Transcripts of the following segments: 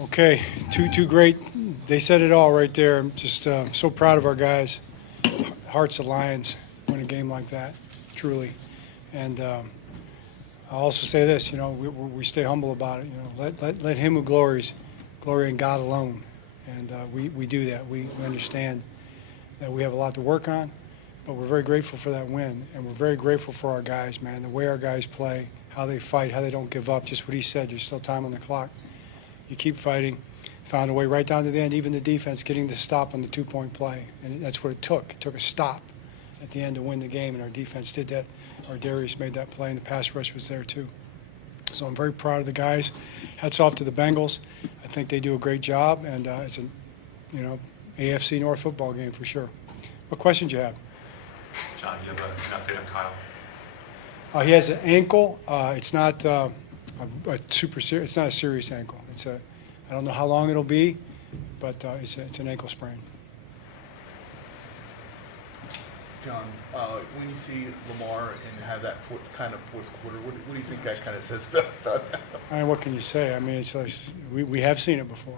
Okay, two great. They said it all right there. I'm just so proud of our guys. Hearts of Lions win a game like that, truly. And I'll also say this, we stay humble about it. Let him who glories, glory in God alone. And we do that. We understand that we have a lot to work on, but we're very grateful for that win. And we're very grateful for our guys, man, the way our guys play, how they fight, how they don't give up. Just what he said, there's still time on the clock. You keep fighting. Found a way right down to the end, even the defense getting the stop on the two-point play. And that's what it took. It took a stop at the end to win the game, and our defense did that. Our Darius made that play, and the pass rush was there too. So I'm very proud of the guys. Hats off to the Bengals. I think they do a great job, and it's an AFC North football game for sure. What questions do you have? John, do you have an update on Kyle? He has an ankle. It's not a super serious. It's not a serious ankle. I don't know how long it'll be, but it's an ankle sprain. John, when you see Lamar and have that fourth quarter, what do you think that kind of says about him? I mean, what can you say? I mean, it's like we have seen it before,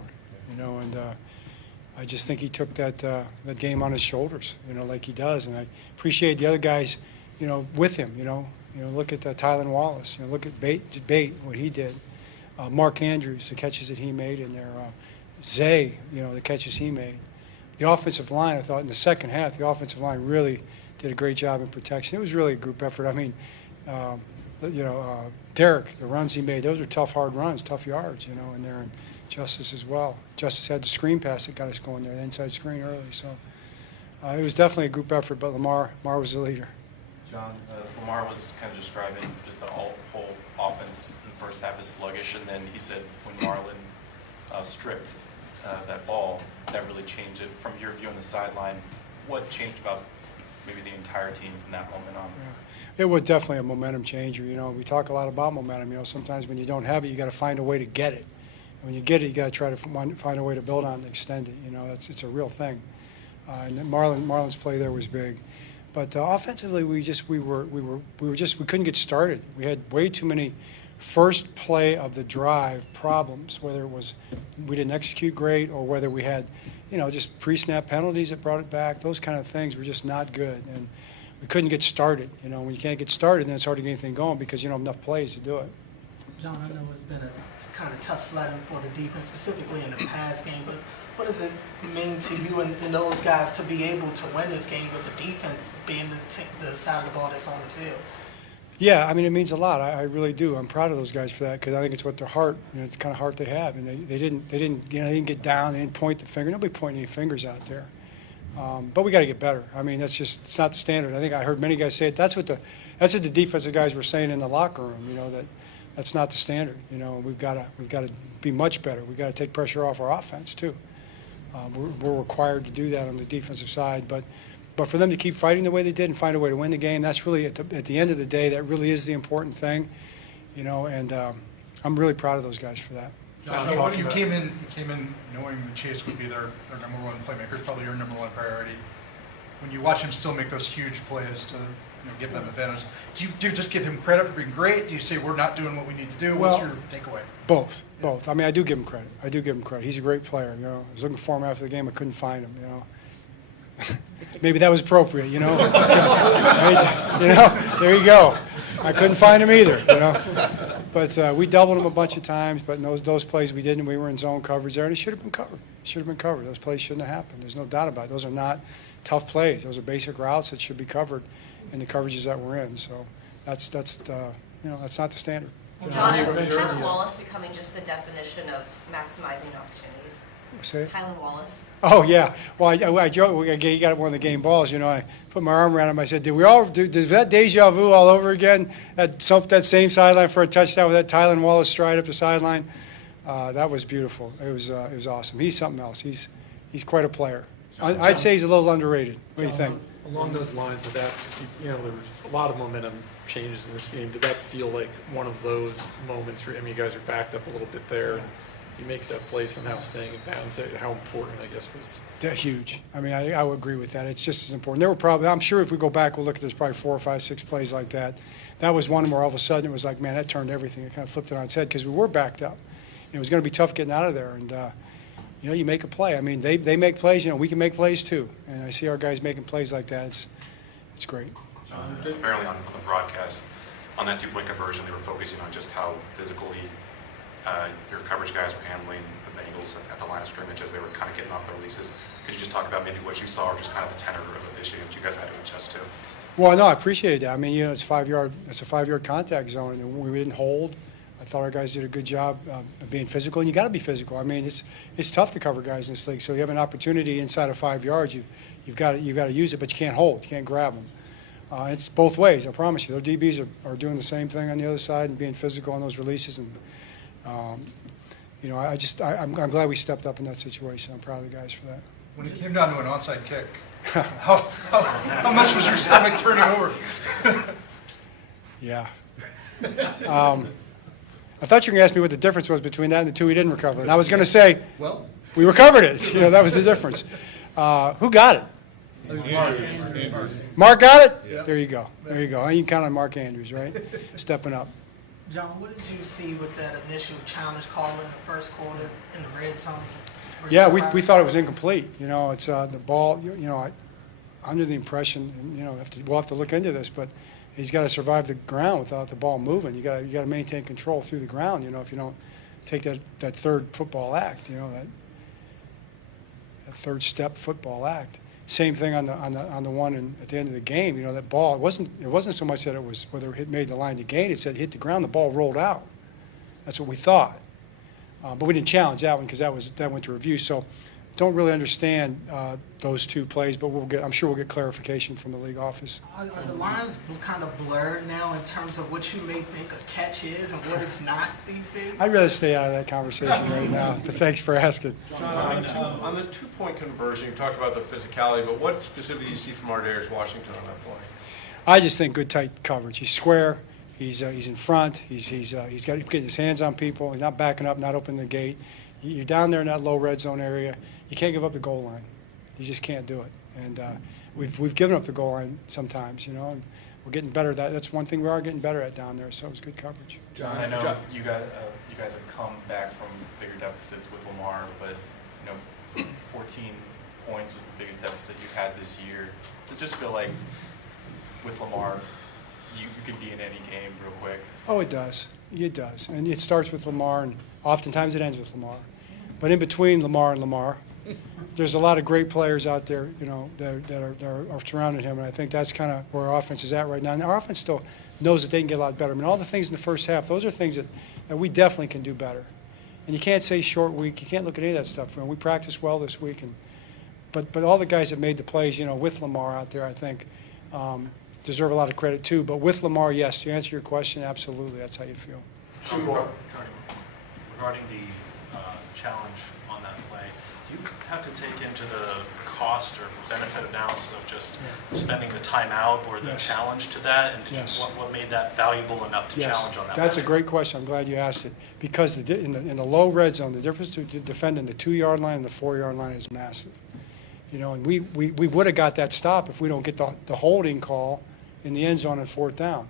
and I just think he took that game on his shoulders, like he does, and I appreciate the other guys, with him, look at Tylan Wallace, look at Bate, what he did. Mark Andrews, the catches that he made in there. Zay, the catches he made. The offensive line, I thought in the second half, the offensive line really did a great job in protection. It was really a group effort. I mean, Derek, the runs he made, those were tough, hard runs, tough yards, in there. And Justice as well. Justice had the screen pass that got us going there, the inside screen early. So it was definitely a group effort, but Lamar was the leader. John, Lamar was kind of describing just the whole offense in the first half as sluggish, and then he said when Marlon stripped that ball, that really changed it. From your view on the sideline, what changed about maybe the entire team from that moment on? Yeah. It was definitely a momentum changer. We talk a lot about momentum. Sometimes when you don't have it, you got to find a way to get it. And when you get it, you got to try to find a way to build on it and extend it. It's a real thing. And then Marlon's play there was big. But offensively, we couldn't get started. We had way too many first play of the drive problems, whether it was we didn't execute great or whether we had, just pre-snap penalties that brought it back. Those kind of things were just not good, and we couldn't get started. When you can't get started, then it's hard to get anything going because you don't have enough plays to do it. John, I know it's been a kind of tough sledding for the defense, specifically in the pass game, but what does it mean to you and those guys to be able to win this game with the defense being the side of the ball that's on the field? Yeah, I mean, it means a lot. I really do. I'm proud of those guys for that because I think it's what their heart, it's the kind of heart they have, and they didn't get down. They didn't point the finger. Nobody pointing any fingers out there. But we got to get better. I mean, it's not the standard. I think I heard many guys say it. That's what the defensive guys were saying in the locker room. That's not the standard. We've got to be much better. We've got to take pressure off our offense too. We're required to do that on the defensive side, but for them to keep fighting the way they did and find a way to win the game, that's really at the end of the day, that really is the important thing, and I'm really proud of those guys for that. John, you came in knowing that Chase would be their number one playmaker, probably your number one priority. When you watch him still make those huge plays to give them advantage, do you just give him credit for being great? Do you say we're not doing what we need to do? What's your takeaway? Both. I mean, I do give him credit. He's a great player. I was looking for him after the game. I couldn't find him. Maybe that was appropriate. There you go. I couldn't find him either. But we doubled him a bunch of times. But in those plays we didn't. We were in zone coverage there, and it should have been covered. Those plays shouldn't have happened. There's no doubt about it. Those are not tough plays. Those are basic routes that should be covered in the coverages that we're in. So that's not the standard. John, is Tylan Wallace becoming just the definition of maximizing opportunities? Say it? Tylan Wallace. Oh yeah. Well, I joke. He got one of the game balls. I put my arm around him. I said, "Did we all do that deja vu all over again? That same sideline for a touchdown with that Tylan Wallace stride up the sideline. That was beautiful. It was awesome. He's something else. He's quite a player. I'd say he's a little underrated. What do you think? Along those lines of that, there was a lot of momentum changes in this game. Did that feel like one of those moments? You guys are backed up a little bit there. Yeah. He makes that play somehow staying in bounds. How important, I guess, was that? Huge. I mean, I would agree with that. It's just as important. There were probably, I'm sure if we go back, we'll look at there's probably 4 or 5, 6 plays like that. That was one where all of a sudden it was like, man, that turned everything. It kind of flipped it on its head because we were backed up. it was going to be tough getting out of there. And you make a play. I mean, they make plays. We can make plays too. And I see our guys making plays like that. It's great. John, apparently on the broadcast, on that two-point conversion, they were focusing on just how physically your coverage guys were handling the Bengals at the line of scrimmage as they were kind of getting off the releases. Could you just talk about maybe what you saw or just kind of the tenor of officiating that you guys had to adjust to? Well, no, I appreciated that. I mean, it's a 5-yard contact zone, and we didn't hold. I thought our guys did a good job of being physical, and you got to be physical. I mean, it's tough to cover guys in this league. So you have an opportunity inside of 5 yards, you've got to use it, but you can't hold, you can't grab them. It's both ways. I promise you. Their DBs are doing the same thing on the other side and being physical on those releases. And I'm glad we stepped up in that situation. I'm proud of the guys for that. When it came down to an onside kick, how much was your stomach turning over? Yeah. I thought you were going to ask me what the difference was between that and the two we didn't recover. And I was going to say, Well, we recovered it. That was the difference. Who got it? Mark got it? Yeah. There you go. There you go. You can count on Mark Andrews, right? Stepping up. John, what did you see with that initial challenge call in the first quarter in the red zone? Were you Yeah, we surprised? thought it was incomplete. It's the ball, under the impression, and, we'll have to look into this, but he's got to survive the ground without the ball moving. You got to maintain control through the ground, if you don't take that third football act, that third step football act. Same thing on the one at the end of the game. That ball, it wasn't so much that it was whether it made the line to gain. It said hit the ground, the ball rolled out. That's what we thought. But we didn't challenge that one because that went to review. So don't really understand those two plays, but I'm sure we'll get clarification from the league office. Are the lines kind of blurred now in terms of what you may think a catch is and what it's not these days? I'd rather stay out of that conversation right now, but thanks for asking. John, on the two-point conversion, you talked about the physicality, but what specifically do you see from Ardarius Washington on that play? I just think good tight coverage. He's square. He's in front. He's getting his hands on people. He's not backing up, not opening the gate. You're down there in that low red zone area. You can't give up the goal line. You just can't do it. And we've given up the goal line sometimes, and we're getting better at that. That's one thing we are getting better at down there. So it was good coverage. John, I know you guys have come back from bigger deficits with Lamar, but 14 points was the biggest deficit you had this year. So just feel like with Lamar, you can be in any game real quick. Oh, it does. It does. And it starts with Lamar, and oftentimes it ends with Lamar. But in between Lamar and Lamar, there's a lot of great players out there, that are surrounding him, and I think that's kind of where our offense is at right now. And our offense still knows that they can get a lot better. I mean, all the things in the first half, those are things that we definitely can do better. And you can't say short week. You can't look at any of that stuff. We practiced well this week, but all the guys that made the plays, with Lamar out there, I think deserve a lot of credit too. But with Lamar, yes, to answer your question, absolutely, that's how you feel. Two more. Regarding the challenge on that play, do you have to take into the cost or benefit analysis of just spending the timeout or the Yes. challenge to that? And Yes. what made that valuable enough to challenge on that That's a play? great question. I'm glad you asked it. Because in the low red zone, the difference between defending the 2-yard line and the 4-yard line is massive. And we would have got that stop if we don't get the holding call in the end zone on 4th down,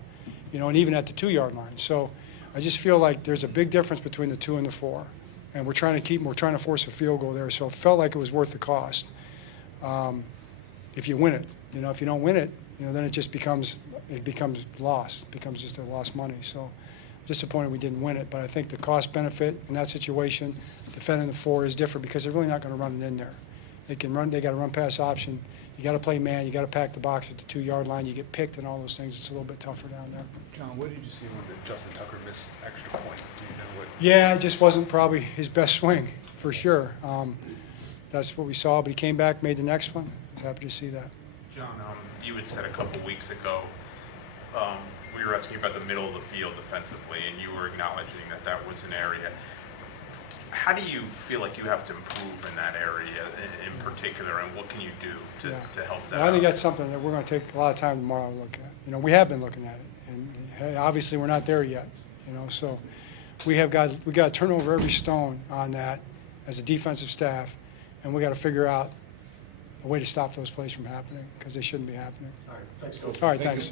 and even at the 2-yard line. So I just feel like there's a big difference between the 2 and the 4. And we're trying to force a field goal there. So it felt like it was worth the cost if you win it. If you don't win it, then it just becomes lost. It becomes just a lost money. So disappointed we didn't win it. But I think the cost benefit in that situation, defending the 4 is different because they're really not going to run it in there. They can run. They got a run pass option. You got to play man. You got to pack the box at the 2-yard line. You get picked and all those things. It's a little bit tougher down there. John, what did you see when Justin Tucker missed extra point? Do you know what? Yeah, it just wasn't probably his best swing, for sure. That's what we saw, but he came back, made the next one. I was happy to see that. John, you had said a couple weeks ago, we were asking about the middle of the field defensively, and you were acknowledging that was an area. How do you feel like you have to improve in that area in particular, and what can you do to help that Well, I think out? that's something that we're going to take a lot of time tomorrow to look at. We have been looking at it, and hey, obviously we're not there yet. So we got to turn over every stone on that as a defensive staff, and we got to figure out a way to stop those plays from happening because they shouldn't be happening. All right, thanks, Coach. All right, thanks.